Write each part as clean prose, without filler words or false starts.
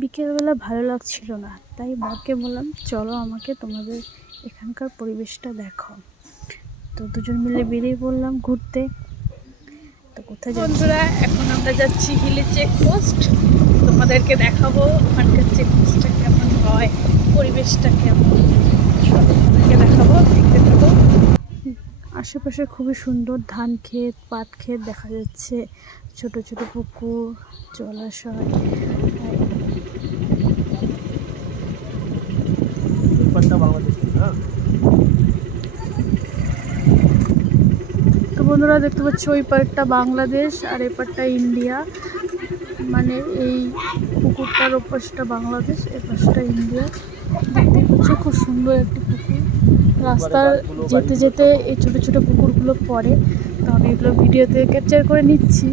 বিকেলবেলা ভালো লাগছিল না, তাই বরকে বললাম চলো আমাকে তোমাদের এখানকার পরিবেশটা দেখো। তো দুজন মিলে বেরিয়ে পড়লাম ঘুরতে। তো কোথায় বন্ধুরা, এখন আমরা যাচ্ছি হিলি চেকপোস্ট। তোমাদেরকে দেখাবো ওখানকার চেকপোস্টটা কেমন হয়, পরিবেশটা কেমন, সব তোমাদেরকে দেখাবো, দেখতে থাকো। আশেপাশে খুবই সুন্দর ধান ক্ষেত, পাট ক্ষেত দেখা যাচ্ছে, ছোট ছোট পুকুর, জলাশয়। তো বন্ধুরা দেখতে পাচ্ছ ওই পারটা বাংলাদেশ আর এই পারটা ইন্ডিয়া, মানে এই পুকুরটার ওপাশটা বাংলাদেশ, এই পাশটা ইন্ডিয়া। দেখতে পাচ্ছ খুব সুন্দর একটি পুকুর। রাস্তার যেতে যেতে এই ছোট ছোট পুকুরগুলো পড়ে, তো আমি এগুলো ভিডিওতে ক্যাপচার করে নিচ্ছি।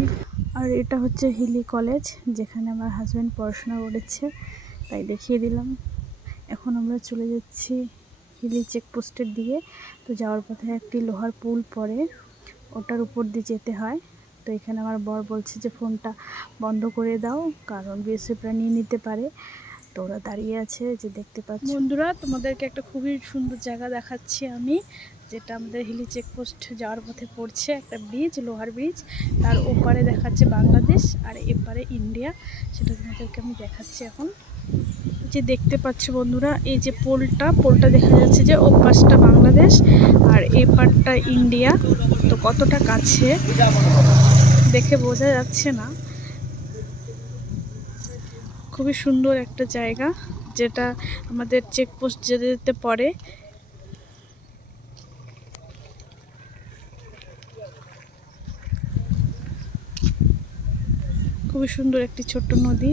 আর এটা হচ্ছে হিলি কলেজ, যেখানে আমার হাজব্যান্ড পড়াশোনা করেছে, তাই দেখিয়ে দিলাম। এখন আমরা চলে যাচ্ছি হিলি চেকপোস্টের দিকে। তো যাওয়ার পথে একটি লোহার পুল পড়ে, ওটার উপর দিয়ে যেতে হয়। তো এখানে আমার বর বলছে যে ফোনটা বন্ধ করে দাও, কারণ বিএসএফরা নিয়ে নিতে পারে। তো ওরা দাঁড়িয়ে আছে, যে দেখতে পাচ্ছি। বন্ধুরা তোমাদেরকে একটা খুবই সুন্দর জায়গা দেখাচ্ছি আমি, যেটা আমাদের হিলি চেকপোস্ট যাওয়ার পথে পড়ছে, একটা ব্রিজ, লোহার ব্রিজ। তার ওপারে দেখাচ্ছে বাংলাদেশ আর এপারে ইন্ডিয়া, সেটা তোমাদেরকে আমি দেখাচ্ছি এখন। যে দেখতে পাচ্ছ বন্ধুরা, এই যে পোলটা দেখা যাচ্ছে যে ও পাশটা বাংলাদেশ আর এ পাশটা ইন্ডিয়া। তো কতটা কাছে দেখে বোঝা যাচ্ছে না। খুবই সুন্দর একটা জায়গা, যেটা আমাদের চেকপোস্ট যেতে যেতে পড়ে। খুবই সুন্দর একটি ছোট্ট নদী,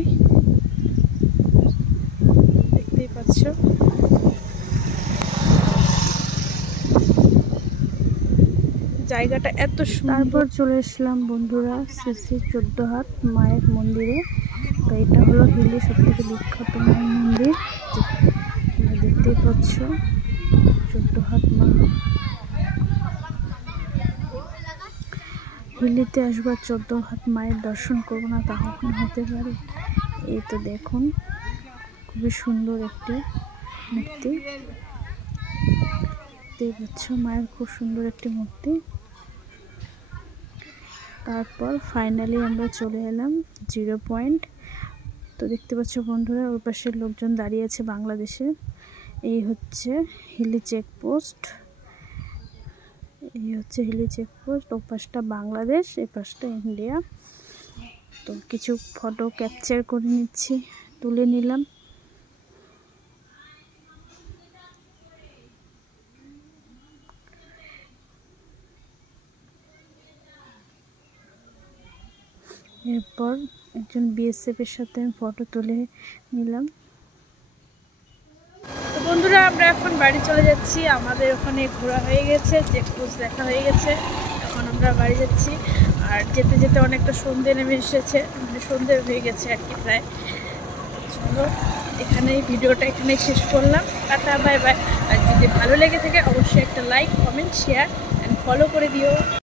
দেখতেই পাচ্ছ। জায়গাটা এত সুন্দর। তারপর চলে এসলাম বন্ধুরা শ্রী 14 হাত মায়ের মন্দিরে। তো এটা হলো হিলি সবথেকে বিখ্যাত মায়ের মন্দির, দেখতেই পাচ্ছ 14 হাত মা। হিলিতে আসবার 14 হাত মায়ের দর্শন করবো না, তা কখন হতে পারে। এই তো দেখুন, খুবই সুন্দর একটি মূর্তি, দেখতেই পাচ্ছ মায়ের খুব সুন্দর একটি মূর্তি। তারপর ফাইনালি আমরা চলে এলাম 0 পয়েন্ট। তো দেখতে পাচ্ছ বন্ধুরা, ওই পাশের লোকজন দাঁড়িয়ে আছে বাংলাদেশের। এই হচ্ছে হিলি চেকপোস্ট, এই হচ্ছে হিলি চেকপোস্ট। ও পাশটা বাংলাদেশ, এই পাশটা ইন্ডিয়া। তো কিছু ফটো ক্যাপচার করে নিচ্ছি, তুলে নিলাম। এরপর একজন বিএসএফ এর সাথে ফটো তুলে নিলাম। তো বন্ধুরা, আমরা এখন বাড়ি চলে যাচ্ছি। আমাদের ওখানে ঘোরা হয়ে গেছে, চেকপোস্ট দেখা হয়ে গেছে, এখন আমরা বাড়ি যাচ্ছি। আর যেতে যেতে অনেকটা সন্ধে নেমে এসেছে, মানে সন্ধে হয়ে গেছে আর কি প্রায়। চলো এখানেই ভিডিওটা এখানেই শেষ করলাম। Tata, bye bye. আর যদি ভালো লেগে থাকে অবশ্যই একটা like, comment, share and follow করে দিও।